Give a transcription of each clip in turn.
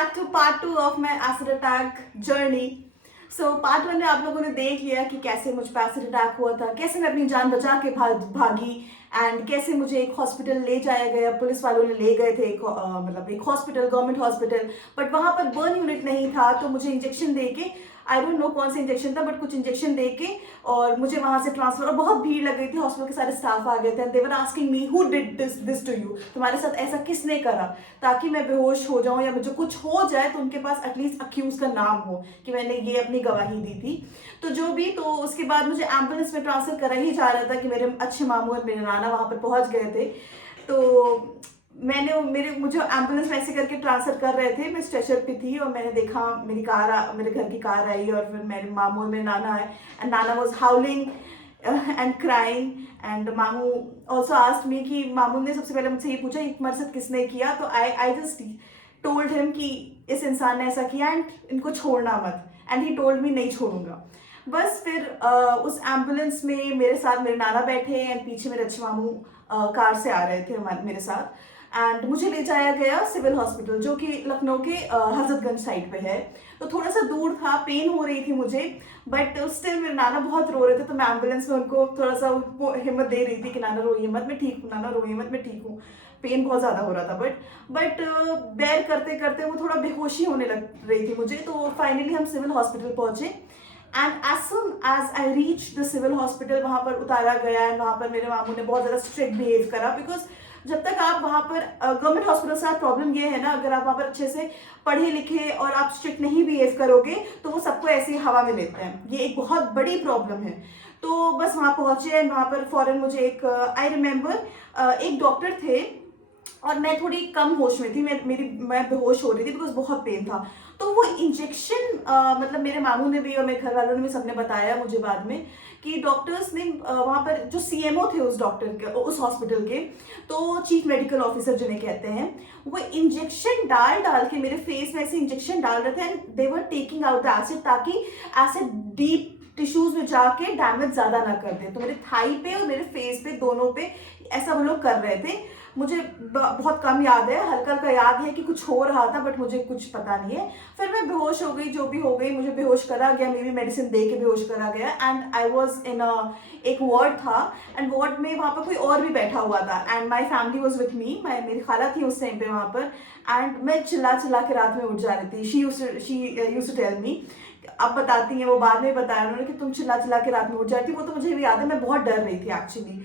back to part 2 of my acid attack journey. So part 1 में आप लोगों ने देख लिया कि कैसे मुझ पर एसिड अटैक हुआ था, कैसे मैं अपनी जान बचा के भागी एंड कैसे मुझे एक हॉस्पिटल ले जाया गया. पुलिस वालों ने ले गए थे मतलब एक हॉस्पिटल, गवर्नमेंट हॉस्पिटल, बट वहाँ पर बर्न यूनिट नहीं था. तो मुझे इंजेक्शन दे के, आई डोंट नो कौन सा इंजेक्शन था, बट कुछ इंजेक्शन दे के और मुझे वहाँ से ट्रांसफर. और बहुत भीड़ लग गई थी, हॉस्पिटल के सारे स्टाफ आ गए थे. They were asking me who did this to you, तुम्हारे साथ ऐसा किसने करा, ताकि मैं बेहोश हो जाऊं या मुझे कुछ हो जाए तो उनके पास एटलीस्ट अक्यूज का नाम हो कि मैंने ये अपनी गवाही दी थी. तो जो भी, तो उसके बाद मुझे एम्बुलेंस में ट्रांसफर करा ही जा रहा था कि मेरे अच्छे मामू और मेरे नाना वहाँ पर पहुँच गए थे. तो मुझे एम्बुलेंस में ऐसे करके ट्रांसफर कर रहे थे. मैं स्ट्रेचर पे थी और मैंने देखा मेरे घर की कार आई और फिर मेरे मामू और मेरे नाना आए and Nana was हाउलिंग and crying and मामू ऑल्सो आस्क्ड मी कि मामू ने सबसे पहले मुझसे ये पूछा कि तुम्हारे साथ किसने किया. तो आई जस्ट टोल्ड हिम कि इस इंसान ने ऐसा किया एंड इनको छोड़ना मत. एंड ही टोल्ड मी नहीं छोड़ूंगा. बस फिर उस एम्बुलेंस में मेरे साथ मेरे नाना बैठे एंड पीछे मेरे अच्छे मामू कार से आ रहे थे मेरे साथ. एंड मुझे ले जाया गया सिविल हॉस्पिटल, जो कि लखनऊ के हजरतगंज साइड पे है. तो थोड़ा सा दूर था, पेन हो रही थी मुझे, बट स्टिल मेरे नाना बहुत रो रहे थे. तो मैं एम्बुलेंस में उनको थोड़ा सा हिम्मत दे रही थी कि नाना रोइए मत, मैं ठीक हूँ, नाना रोइए मत, मैं ठीक हूँ. पेन बहुत ज़्यादा हो रहा था, बट बेयर करते करते वो थोड़ा बेहोशी होने लग रही थी मुझे. तो फाइनली हम सिविल हॉस्पिटल पहुँचे and as soon as I reach the civil hospital, वहाँ पर उतारा गया एंड वहाँ पर मेरे मामू ने बहुत ज़्यादा स्ट्रिक्ट बिहेव करा. बिकॉज जब तक आप वहाँ पर गवर्नमेंट हॉस्पिटल से प्रॉब्लम ये है ना, अगर आप वहाँ पर अच्छे से पढ़े लिखे और आप स्ट्रिक्ट नहीं बिहेव करोगे तो वो सबको ऐसे ही हवा में लेते हैं. ये एक बहुत बड़ी प्रॉब्लम है. तो बस वहाँ पहुँचे एंड वहाँ पर फौरन मुझे एक आई रिमेम्बर एक डॉक्टर थे और मैं थोड़ी कम होश में थी. मैं बेहोश हो रही थी बिकॉज बहुत पेन था. तो वो इंजेक्शन मतलब मेरे मामू ने भी और मेरे घर वालों ने भी सबने बताया मुझे बाद में कि डॉक्टर्स ने वहाँ पर जो सीएमओ थे उस डॉक्टर के, उस हॉस्पिटल के, तो चीफ मेडिकल ऑफिसर जिन्हें कहते हैं, वो इंजेक्शन डाल के मेरे फेस में ऐसे इंजेक्शन डाल रहे थे and they were taking out the acid, ताकि एसिड डीप टिश्यूज में जाके डैमेज ज्यादा ना कर दे. तो मेरे थाई पे और मेरे फेस पे, दोनों पे ऐसा वो लोग कर रहे थे. मुझे बहुत कम याद है, हल्का हल्का याद है कि कुछ हो रहा था, बट मुझे कुछ पता नहीं है. फिर मैं बेहोश हो गई, जो भी हो गई, मुझे बेहोश करा गया, मे बी मेडिसिन दे के बेहोश करा गया. एंड आई वॉज इन एक वार्ड था एंड वार्ड में वहाँ पर कोई और भी बैठा हुआ था and my family was with me. मेरी खाला थी उस टाइम पे वहाँ पर एंड मैं चिल्ला के रात में उठ जा रही थी. She used to tell me, अब बताती हैं वो, बाद में बताया उन्होंने कि तुम चिल्ला के रात में उठ जाती. वो तो मुझे भी याद है, मैं बहुत डर रही थी एक्चुअली.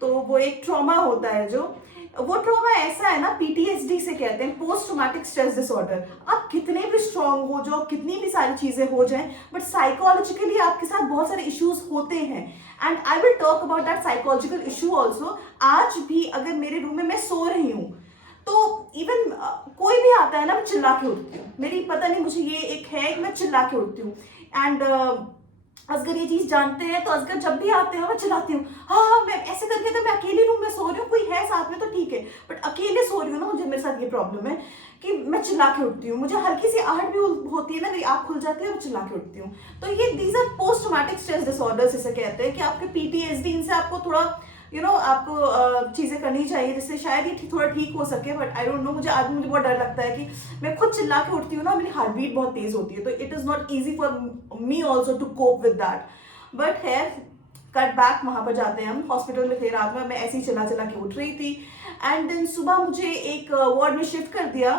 तो वो एक ट्रॉमा होता है, जो वो ट्रॉमा ऐसा है ना, पीटीएसडी से कहते हैं, पोस्ट ट्रॉमेटिक स्ट्रेस डिसऑर्डर. आप कितने भी स्ट्रांग हो जाओ, कितनी भी सारी चीजें हो जाएं, बट साइकोलॉजिकली आपके साथ बहुत सारे इश्यूज होते हैं. And I will talk about that psychological issue also. आज भी अगर मेरे रूम में मैं सो रही हूँ तो इवन कोई भी आता है ना, मैं चिल्ला के उठती हूँ. मेरी पता नहीं, मुझे ये एक है कि मैं चिल्ला के उठती हूँ. एंड असगर ये चीज जानते हैं, तो असगर जब भी आते हैं मैं चिल्लाती हूँ. हाँ, मैं ऐसे करके, तो मैं अकेले रूम में सो रही हूँ, कोई है साथ में तो ठीक है, बट अकेले सो रही हूँ ना, मुझे मेरे साथ ये प्रॉब्लम है कि मैं चिल्ला के उठती हूँ. मुझे हल्की सी आहट भी होती है ना, मेरी आँख खुल जाती है और चिल्ला के उठती हूँ. तो ये these R post traumatic stress disorders इसे कहते हैं, कि आपके पीटीएसडी, इनसे आपको थोड़ा आपको चीजें करनी चाहिए जिससे शायद ये थोड़ा ठीक हो सके. बट आई डोंट नो, मुझे बहुत डर लगता है कि मैं खुद चिल्ला के उठती हूँ ना, मेरी हार्ट बीट बहुत तेज होती है. तो it is not easy for me also to cope with that. But है, कट बैक, वहां पर जाते हैं हम. हॉस्पिटल में थे रात में, मैं ऐसे ही चिल्ला के उठ रही थी. एंड देन सुबह मुझे एक वार्ड में शिफ्ट कर दिया.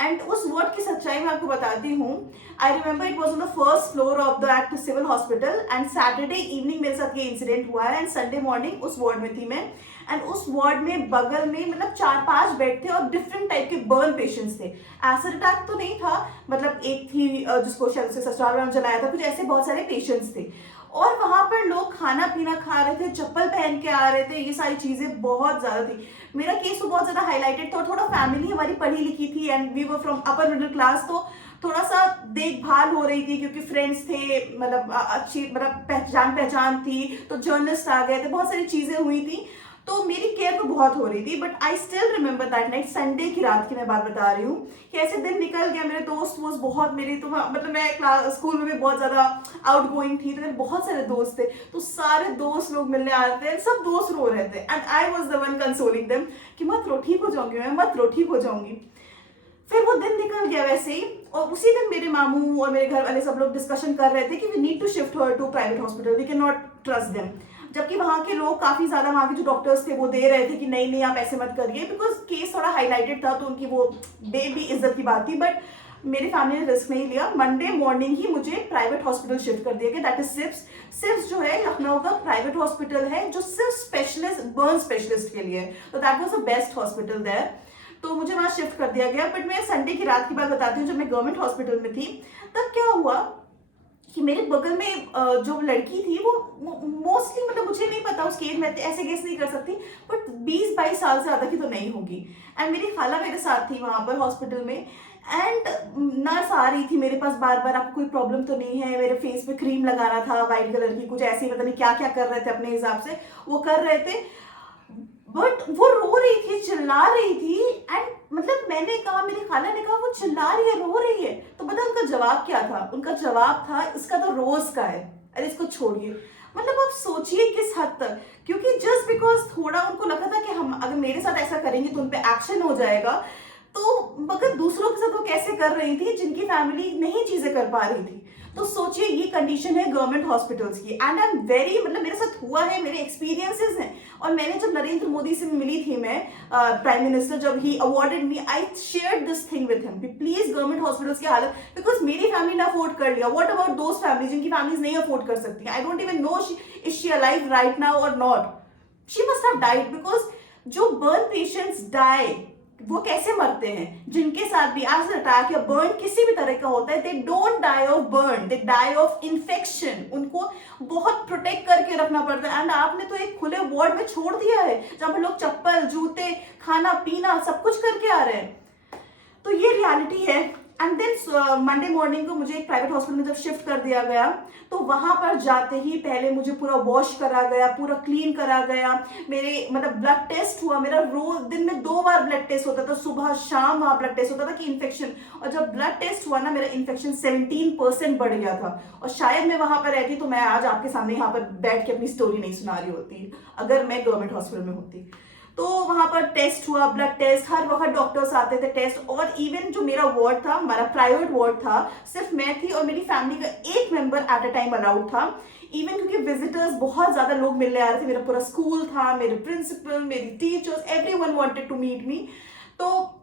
एंड उस वार्ड की सच्चाई मैं आपको बताती हूँ. I remember it was on the first floor of the civil hospital and Saturday evening मेरे साथ ये इंसिडेंट हुआ है. एंड संडे मॉर्निंग उस वार्ड में थी मैं. एंड उस वार्ड में बगल में मतलब 4-5 बेड थे और डिफरेंट टाइप के बर्न पेशेंट्स थे. एसिड अटैक तो नहीं था, मतलब एक थी जिसको शायद से ससुराल में जलाया था, कुछ ऐसे बहुत सारे पेशेंट्स थे. और वहां पर लोग खाना पीना खा रहे थे, चप्पल पहन के आ रहे थे, ये सारी चीजें बहुत ज्यादा थी. मेरा केस तो बहुत ज्यादा हाईलाइटेड था और थोड़ा फैमिली हमारी पढ़ी लिखी थी and we were from upper middle class. तो थोड़ा सा देखभाल हो रही थी क्योंकि फ्रेंड्स थे, मतलब अच्छी, मतलब जान पहचान थी, तो जर्नलिस्ट आ गए थे, बहुत सारी चीजें हुई थी. तो मेरी केयर तो बहुत हो रही थी. But I still remember that night, Sunday की रात की मैं बात बता रही हूँ कि ऐसे दिन निकल गया. मेरे दोस्त बहुत, मेरी तो मतलब मैं स्कूल में भी बहुत ज्यादा आउट गोइंग थी, तो मेरे बहुत सारे दोस्त थे. तो सारे दोस्त लोग मिलने आ रहे थे, सब दोस्त रो रहे थे and I was the one consoling them कि मत रो, ठीक हो जाऊंगी मैं, मत रो, ठीक हो जाऊंगी. फिर वो दिन निकल गया वैसे ही, और उसी दिन मेरे मामू और मेरे घर वाले सब लोग डिस्कशन कर रहे थे कि we need to shift her to private hospital, we can not trust them. जबकि वहाँ के लोग काफी ज्यादा, वहाँ के जो डॉक्टर्स थे वो दे रहे थे कि नहीं नहीं आप ऐसे मत करिए, बिकॉज केस थोड़ा हाईलाइटेड था तो उनकी वो डे भी इज्जत की बात थी। बट मेरी फैमिली ने रिस्क नहीं लिया, मंडे मॉर्निंग ही मुझे प्राइवेट हॉस्पिटल शिफ्ट कर दिया गया, दैट इज सिप्स। सिप्स जो है लखनऊ का प्राइवेट हॉस्पिटल है जो सिर्फ स्पेशलिस्ट बर्न स्पेशलिस्ट के लिए है, तो that was the best hospital there. तो मुझे वहां शिफ्ट कर दिया गया। बट मैं संडे की रात की बात बताती हूँ, जब मैं गवर्नमेंट हॉस्पिटल में थी तब क्या हुआ कि मेरे बगल में जो लड़की थी वो मोस्टली, मतलब मुझे नहीं पता उसकी एज, मैं ऐसे गेस नहीं कर सकती, बट 20-22 साल से ज्यादा की तो नहीं होगी। एंड मेरी खाला मेरे साथ थी वहां पर हॉस्पिटल में, एंड नर्स आ रही थी मेरे पास बार बार, आपको कोई प्रॉब्लम तो नहीं है, मेरे फेस पे क्रीम लगाना था व्हाइट कलर की, कुछ ऐसे ही पता नहीं क्या क्या कर रहे थे अपने हिसाब से वो कर रहे थे। बट वो रो रही थी, चिल्ला रही थी, एंड मतलब मैंने कहा, मेरी खाला ने कहा वो चिल्ला रही है, रो रही है, तो पता उनका जवाब क्या था? उनका जवाब था इसका तो रोज का है, अरे इसको छोड़िए। मतलब आप सोचिए किस हद तक, क्योंकि जस्ट बिकॉज थोड़ा उनको लगा था कि हम अगर मेरे साथ ऐसा करेंगे तो उन पे एक्शन हो जाएगा, तो मगर दूसरों के साथ वो कैसे कर रही थी जिनकी फैमिली नहीं चीजें कर पा रही थी। तो सोचिए ये कंडीशन है गवर्नमेंट हॉस्पिटल्स की, एंड आई एम वेरी, मतलब मेरे साथ हुआ है, मेरे एक्सपीरियंसेस हैं। और मैंने जब नरेंद्र मोदी से मिली थी मैं, प्राइम मिनिस्टर, जब ही awarded me, I shared this thing with him, please government hospitals की हालत, बिकॉज मेरी फैमिली ने अफोर्ड कर लिया, व्हाट अबाउट दोस फैमिली जिनकी फैमिलीज नहीं अफोर्ड कर सकती? I don't even know is she alive right now और not, she must have died, because जो बर्न पेशेंट्स डाई वो कैसे मरते हैं, जिनके साथ भी एसिड अटैक या बर्न किसी भी तरह का होता है, they don't die of burn, they die of infection. उनको बहुत प्रोटेक्ट करके रखना पड़ता है, एंड आपने तो एक खुले वार्ड में छोड़ दिया है जहां पर लोग चप्पल, जूते, खाना पीना सब कुछ करके आ रहे हैं। तो ये रियलिटी है। एंड देन मंडे मॉर्निंग को मुझे एक प्राइवेट हॉस्पिटल में जब शिफ्ट कर दिया गया, तो वहां पर जाते ही पहले मुझे पूरा वॉश करा गया, पूरा क्लीन करा गया, मेरे मतलब ब्लड टेस्ट हुआ, मेरा रोज दिन में 2 बार ब्लड टेस्ट होता था, सुबह शाम वहां ब्लड टेस्ट होता था कि इन्फेक्शन, और जब ब्लड टेस्ट हुआ ना मेरा इन्फेक्शन 17% बढ़ गया था। और शायद मैं वहां पर रहती तो मैं आज आपके सामने यहाँ पर बैठ के अपनी स्टोरी नहीं सुना रही होती, अगर मैं गवर्नमेंट हॉस्पिटल में होती। तो वहां पर टेस्ट हुआ, ब्लड टेस्ट, हर वक्त डॉक्टर्स आते थे टेस्ट, और इवन जो मेरा वार्ड था, हमारा प्राइवेट वार्ड था, सिर्फ मैं थी और मेरी फैमिली का एक member at a time allowed था। इवन क्योंकि विजिटर्स बहुत ज्यादा लोग मिलने आ रहे थे, मेरा पूरा स्कूल था, मेरे प्रिंसिपल, मेरी teachers, everyone wanted to meet me, तो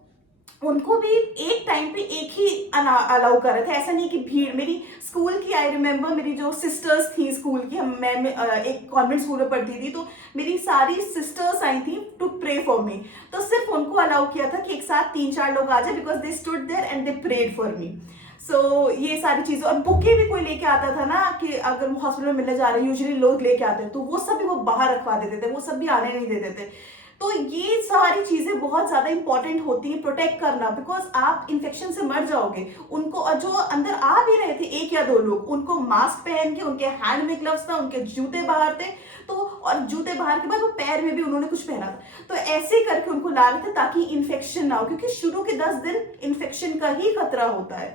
उनको भी एक टाइम पे एक ही अलाउ कर रहे थे, ऐसा नहीं कि भीड़। मेरी स्कूल की, आई रिमेम्बर, मेरी जो सिस्टर्स थी स्कूल की, मैं एक कॉन्वेंट स्कूल में पढ़ती थी, तो मेरी सारी सिस्टर्स आई थी टू प्रे फॉर मी, तो सिर्फ उनको अलाउ किया था कि एक साथ 3-4 लोग आ जाए, because they stood there and they prayed for me. So ये सारी चीजें, और बुके भी कोई लेके आता था ना, कि अगर वो हॉस्पिटल में मिलने जा रहे हैं, यूजुअली लोग लेके आते हैं, तो वो सब भी वो बाहर रखवा देते थे, वो सब भी आने नहीं देते थे। तो ये सारी चीजें बहुत ज्यादा इंपॉर्टेंट होती है, प्रोटेक्ट करना, बिकॉज आप इन्फेक्शन से मर जाओगे। उनको, और जो अंदर आ भी रहे थे 1 या 2 लोग, उनको मास्क पहन के, उनके हैंड में ग्लव्स था, उनके जूते बाहर थे, तो और जूते बाहर के बाद वो पैर में भी उन्होंने कुछ पहना था, तो ऐसे करके उनको ला रहे थे ताकि इन्फेक्शन ना हो, क्योंकि शुरू के 10 दिन इन्फेक्शन का ही खतरा होता है।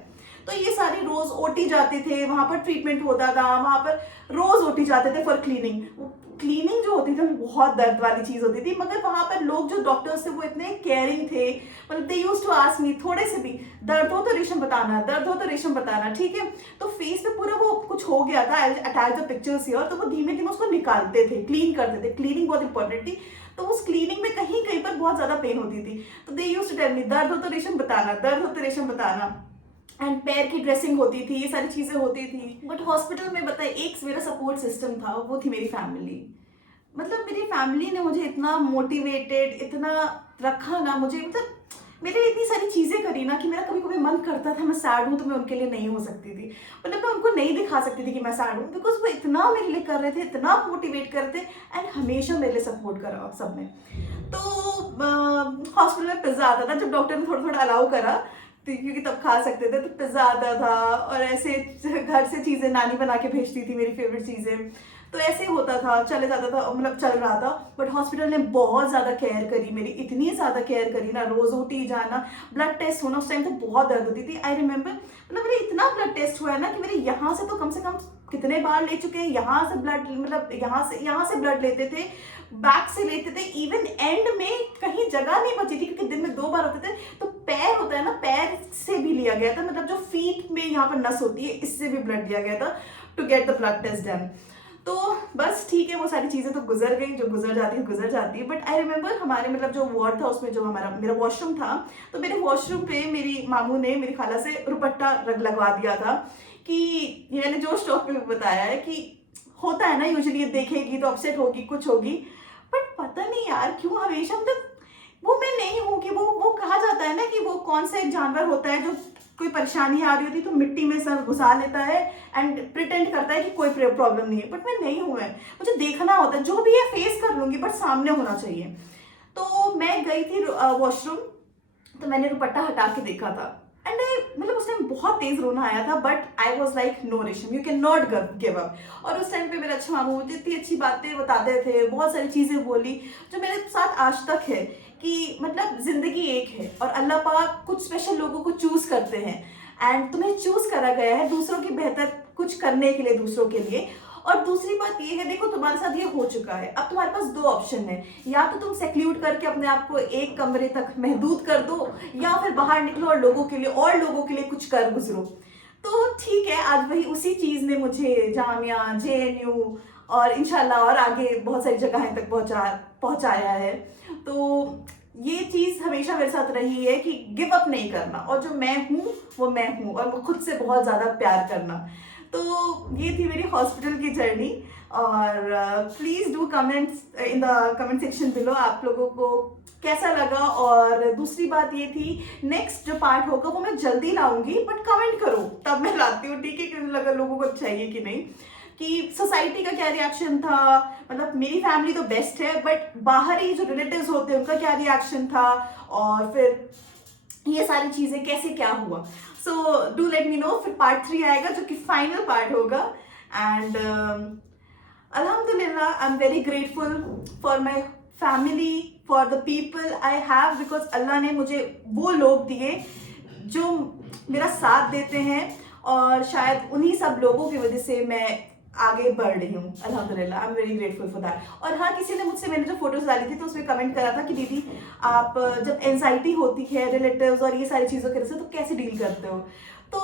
तो ये सारी रोज ओटी जाते थे, वहां पर ट्रीटमेंट होता था, वहां पर रोज ओटी जाते थे फॉर क्लीनिंग। क्लीनिंग जो होती थी बहुत दर्द वाली चीज होती थी, मगर वहां पर लोग जो डॉक्टर्स थे वो इतने केयरिंग थे, मतलब they used to ask me, थोड़े से भी दर्द हो तो रेशम बताना, दर्द हो तो रेशम बताना, ठीक है। तो फेस पे पूरा वो कुछ हो गया था, आई अटैच द पिक्चर्स हियर, तो वो धीमे धीमे उसको निकालते थे, क्लीन करते थे, क्लीनिंग बहुत इंपॉर्टेंट थी। तो उस क्लीनिंग में कहीं कहीं पर बहुत ज्यादा पेन होती थी, तो they used to tell me, दर्द हो तो रेशम बताना, दर्द हो तो रेशम बताना, एंड पैर की ड्रेसिंग होती थी, ये सारी चीजें होती थी। बट हॉस्पिटल में बताए एक मेरा सपोर्ट सिस्टम था, वो थी मेरी फैमिली। मतलब मेरी फैमिली ने मुझे इतना मोटिवेटेड, इतना रखा ना मुझे, मतलब मेरे लिए इतनी सारी चीजें करी ना कि मेरा कभी कभी मन करता था मैं सैड हूं तो मैं उनके लिए नहीं हो सकती थी, मतलब मैं उनको नहीं दिखा सकती थी कि मैं सैड हूं, बिकॉज वो इतना मेरे लिए कर रहे थे, इतना मोटिवेट करते, एंड हमेशा मेरे लिए सपोर्ट करा सबने। तो हॉस्पिटल में पिज्जा आता था, जब डॉक्टर ने थोड़ा थोड़ा अलाउ करा, तो क्योंकि तब खा सकते थे, तो पिज्जा आता था, और ऐसे घर से चीजें नानी बना के भेजती थी, मेरी फेवरेट चीजें, तो ऐसे ही होता था, चले जाता था, मतलब चल रहा था। बट हॉस्पिटल ने बहुत ज्यादा केयर करी मेरी, इतनी ज्यादा केयर करी ना, रोज ओटी जाना, ब्लड टेस्ट होना, उस टाइम तो बहुत दर्द होती थी। आई रिमेम्बर मतलब मेरे इतना ब्लड टेस्ट हुआ है ना कि मेरे यहाँ से तो कम से कम कितने बार ले चुके हैं, यहाँ से ब्लड, मतलब यहाँ से ब्लड लेते थे, बैक से लेते थे, इवन एंड में कहीं जगह नहीं बची थी क्योंकि दिन में 2 बार होते थे। तो पैर होता है ना, पैर से भी लिया गया था, मतलब जो फीट में यहाँ पर नस होती है इससे भी ब्लड लिया गया था to get the blood test done. तो बस ठीक है, वो सारी चीज़ें तो गुजर गई, जो गुजर जाती है। बट आई रिमेंबर हमारे मतलब जो वार्ड था उसमें जो मेरा वॉशरूम था, तो मेरे वॉशरूम पे मेरी मामू ने मेरी खाला से रुपट्टा लगवा दिया था कि ये मैंने जो स्टॉक में बताया है कि होता है ना यूजुअली, देखेगी तो अपसेट होगी, कुछ होगी, बट पता नहीं यार क्यों हमेशा, मतलब वो मैं नहीं हूँ कि वो कहा जाता है ना कि वो कौन सा एक जानवर होता है जो कोई परेशानी आ रही होती है तो मिट्टी में सर घुसा लेता है एंड प्रिटेंड करता है कि कोई प्रॉब्लम नहीं है, बट मैं नहीं हूँ। मुझे देखना होता है, जो भी है फेस कर लूंगी, बट सामने होना चाहिए। तो मैं गई थी वॉशरूम, तो मैंने दुपट्टा हटा के देखा था एंड मतलब उस टाइम बहुत तेज रोना आया था, but I was like no रेशम, you can not give up. और उस टाइम पे मेरे अच्छा मामू मुझे इतनी अच्छी बातें बताते थे, बहुत सारी चीजें बोली जो मेरे साथ आज तक है कि मतलब जिंदगी एक है और अल्लाह पाक कुछ स्पेशल लोगों को चूज करते हैं एंड तुम्हें चूज करा गया है दूसरों की बेहतर कुछ करने के लिए, दूसरों के लिए। और दूसरी बात ये है, देखो तुम्हारे साथ ये हो चुका है, अब तुम्हारे पास 2 ऑप्शन है, या तो तुम सेक्लूड करके अपने आप को एक कमरे तक महदूद कर दो, या फिर बाहर निकलो और लोगों के लिए कुछ कर गुजरो। तो ठीक है, आज वही उसी चीज ने मुझे जामिया, JNU और इंशाल्लाह और आगे बहुत सारी जगहें तक पहुंचाया है। तो ये चीज हमेशा मेरे साथ रही है कि गिव अप नहीं करना, और जो मैं हूँ वो मैं हूँ, और वो खुद से बहुत ज्यादा प्यार करना। तो ये थी मेरी हॉस्पिटल की जर्नी। और please do comments in the comment section below आप लोगों को कैसा लगा। और दूसरी बात ये थी, नेक्स्ट जो पार्ट होगा वो मैं जल्दी लाऊंगी, बट कमेंट करो तब मैं लाती हूँ, ठीक है, क्योंकि लगा लोगों को चाहिए कि नहीं, कि सोसाइटी का क्या रिएक्शन था। मतलब मेरी फैमिली तो बेस्ट है, बट बाहरी जो रिलेटिव्स होते हैं उनका क्या रिएक्शन था, और फिर ये सारी चीजें कैसे क्या हुआ। So do let me know. फिर पार्ट 3 आएगा जो कि फाइनल पार्ट होगा। एंड अल्हम्दुलिल्लाह I am very grateful for my family, for the people I have, because अल्लाह ने मुझे वो लोग दिए जो मेरा साथ देते हैं, और शायद उन्हीं सब लोगों की वजह से मैं आगे बढ़ रही हूँ। अल्हम्दुलिल्लाह I am very grateful for that. और हाँ, किसी ने मुझसे, मैंने जो फोटोज डाली थी तो उसमें कमेंट करा था कि दीदी आप जब एंजाइटी होती है रिलेटिव्स और ये सारी चीज़ों की वजह से तो कैसे डील करते हो। तो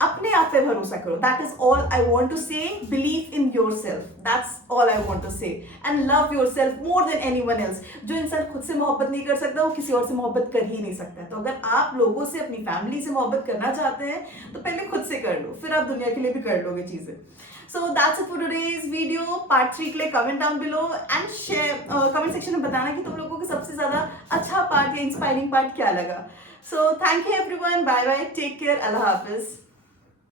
अपने आप पे भरोसा करो, that is all I want to say. Believe in yourself, that's all I want to say. And love yourself more than anyone else. जो इंसान खुद से मोहब्बत नहीं कर सकता वो किसी और से मोहब्बत कर ही नहीं सकता। तो अगर आप लोगों से, अपनी फैमिली से मोहब्बत करना चाहते हैं तो पहले खुद से कर लो, फिर आप दुनिया के लिए भी कर लोगे चीजें। So that's it for today's video. Part 3 के लिए comment down below and share comment section में बताना कि तुम लोगों को सबसे ज्यादा अच्छा पार्ट या इंस्पायरिंग पार्ट क्या लगा। So thank you everyone. Bye bye. Take care. Allah Hafiz.